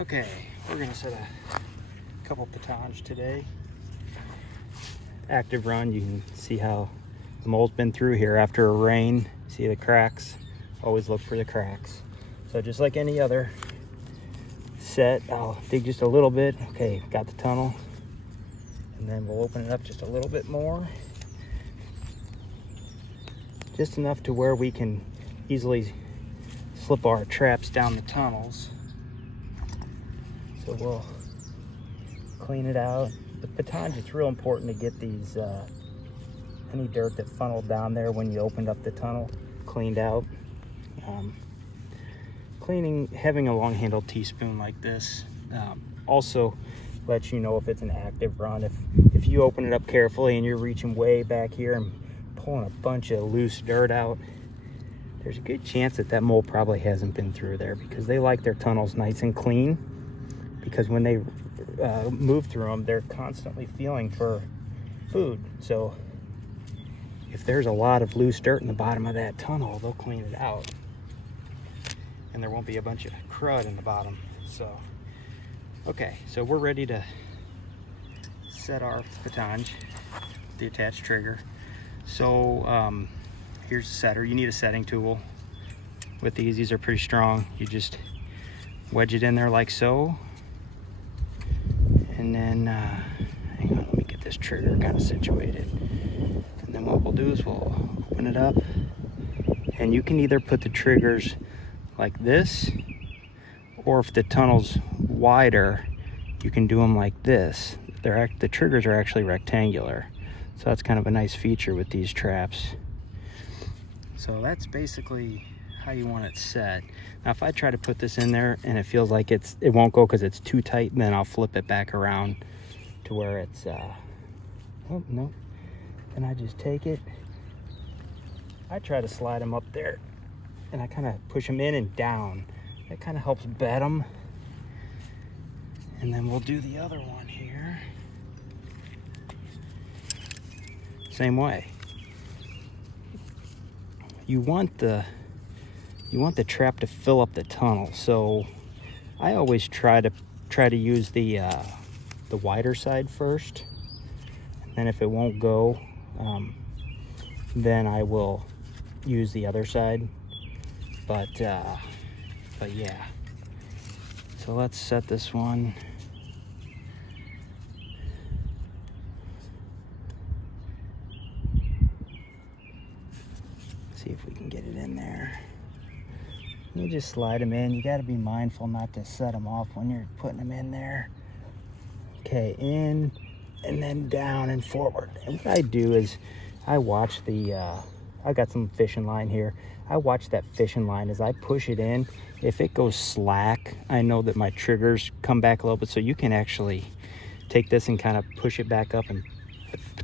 Okay, we're gonna set a couple Putange today. Active run, you can see how the mold's been through here after a rain. See the cracks? Always look for the cracks. So just like any other set, I'll dig just a little bit. Okay, got the tunnel. And then we'll open it up just a little bit more. Just enough to where we can easily slip our traps down the tunnels. So we'll clean it out. The Putange, it's real important to get these, any dirt that funneled down there when you opened up the tunnel, cleaned out. Having a long-handled teaspoon like this also lets you know if it's an active run. If you open it up carefully and you're reaching way back here and pulling a bunch of loose dirt out, there's a good chance that that mole probably hasn't been through there, because they like their tunnels nice and clean, because when they move through them, they're constantly feeling for food. So if there's a lot of loose dirt in the bottom of that tunnel, they'll clean it out and there won't be a bunch of crud in the bottom. So okay, so we're ready to set our Putange, the attached trigger. So here's the setter. You need a setting tool. With these are pretty strong. You just wedge it in there like so. And then, hang on, let me get this trigger kind of situated. And then what we'll do is we'll open it up. And you can either put the triggers like this, or if the tunnel's wider, you can do them like this. The triggers are actually rectangular. So that's kind of a nice feature with these traps. So that's basically how you want it set. Now if I try to put this in there and it feels like it won't go because it's too tight, then I'll flip it back around to where it's oh no, then I just take it, I try to slide them up there and I kind of push them in and down. That kind of helps bed them. And then we'll do the other one here same way. You want the trap to fill up the tunnel, so I always try to use the wider side first, and if it won't go, then I will use the other side. But yeah. So let's set this one. See if we can get it in there. You just slide them in. You got to be mindful not to set them off when you're putting them in there. Okay, in and then down and forward. And what I do is I watch I got some fishing line here. I watch that fishing line as I push it in. If it goes slack, I know that my triggers come back a little bit, so you can actually take this and kind of push it back up and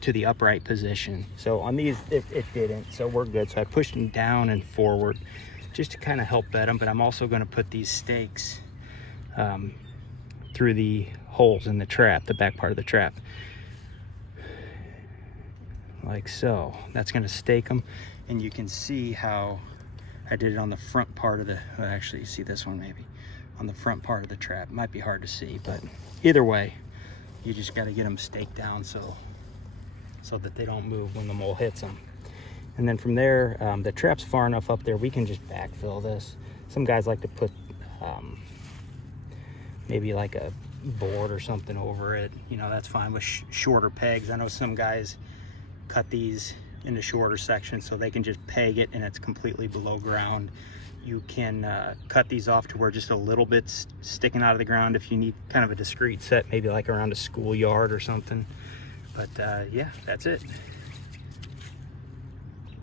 to the upright position. So on these, it didn't, so we're good. So I pushed them down and forward just to kind of help bed them, but I'm also going to put these stakes through the holes in the trap, the back part of the trap, like so. That's going to stake them, and you can see how I did it on the front part of the, well, actually you see this one maybe, on the front part of the trap. It might be hard to see, but either way, you just got to get them staked down so that they don't move when the mole hits them. And then from there, the trap's far enough up there, we can just backfill this. Some guys like to put maybe like a board or something over it. You know, that's fine with shorter pegs. I know some guys cut these into shorter sections so they can just peg it and it's completely below ground. You can cut these off to where just a little bit's sticking out of the ground if you need kind of a discreet set, maybe like around a schoolyard or something. But yeah, that's it.